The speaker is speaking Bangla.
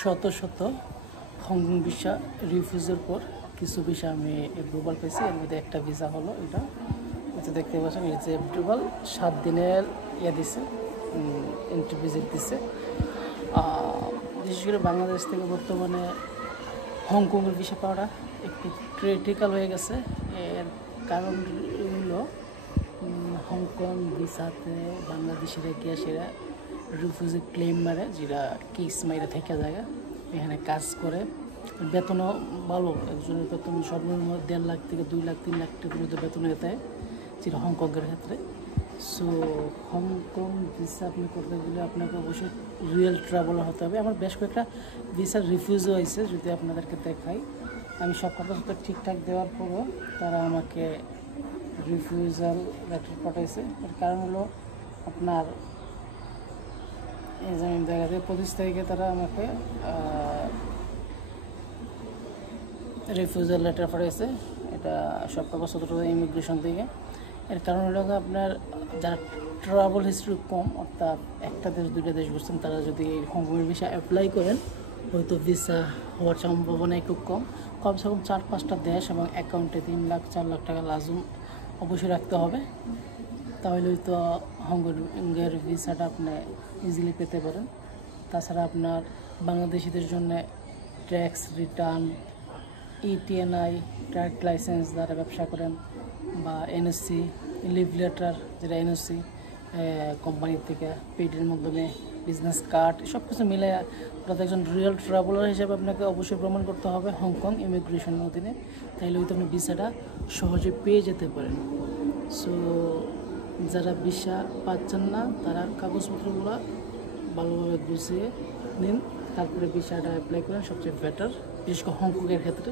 শত শত হংকং ভিসা রিফিউজের পর কিছু ভিসা আমি অ্যাপ্রুভাল পেয়েছি। এর মধ্যে একটা ভিসা হলো এটা দেখতে পাচ্ছেন, এই যে অ্যাপ্রুভাল 7 দিনের দিছে, এন্ট্রি ভিজিট দিছে। বিশেষ করে বাংলাদেশ থেকে বর্তমানে হংকংয়ের ভিসা পাওয়াটা একটু ক্রিটিক্যাল হয়ে গেছে। এর কারণ হলো হংকং ভিসাতে বাংলাদেশিরা গিয়ে সেরা রিফিউজি ক্লেম মারে, যেটা কেস মাইরা থেকে জায়গা এখানে কাজ করে, বেতনও ভালো। একজনের বেতন সর্বনিম্ন 1.5 লাখ থেকে 2 লাখ 3 লাখ টাকার মধ্যে বেতন হয়ে যায়, যেটা হংকংয়ের ক্ষেত্রে। সো হংকং ভিসা আপনি করতে গেলে আপনাকে অবশ্যই রিয়েল ট্রাভেলার হতে হবে। আমার বেশ কয়েকটা ভিসার রিফিউজও হয়েছে, যদি আপনাদেরকে দেখাই। আমি সব কাগজপত্র ঠিকঠাক দেওয়ার পরও তারা আমাকে রিফিউজাল লেটার পাঠাইছে। এর কারণ হলো আপনার এই যে আমি দেখা যায় 25 তারিখে তারা আমাকে রিফিউজাল লেটার পাঠাইছে। এটা সব কাগজপত্র ইমিগ্রেশন থেকে। এর কারণ হলো আপনার যারা ট্রাভেল হিস্ট্রি কম, অর্থাৎ একটা দেশ 2টা দেশ ঘুরছেন, তারা যদি হংকংয়ের ভিসা অ্যাপ্লাই করেন হয়তো ভিসা হওয়ার সম্ভাবনা একটু কম। কমসে কম 4-5টা দেশ এবং অ্যাকাউন্টে 3 লাখ 4 লাখ টাকা লাজুম অবশ্যই রাখতে হবে, তাহলে হয়তো হংকংয়ের ভিসাটা আপনি ইজিলি পেতে পারেন। তাছাড়া আপনার বাংলাদেশিদের জন্য ট্যাক্স রিটার্ন, ইটিএনআই, ট্রেড লাইসেন্স যারা ব্যবসা করেন, বা এনওসি, লিভ লেটার যেটা এনওসি কোম্পানির থেকে, পেডের মাধ্যমে বিজনেস কার্ড, সব কিছু মিলে অর্থাৎ একজন রিয়েল ট্রাভেলার হিসেবে আপনাকে অবশ্যই প্রমাণ করতে হবে হংকং ইমিগ্রেশনের অধীনে, তাইলে হয়তো আপনি ভিসাটা সহজে পেয়ে যেতে পারেন। সো যারা ভিসা পাচ্ছেন না তারা কাগজপত্রগুলো ভালোভাবে গুছিয়ে নিন, তারপরে ভিসাটা অ্যাপ্লাই করেন, সবচেয়ে বেটার, বিশেষ করে হংকংয়ের ক্ষেত্রে।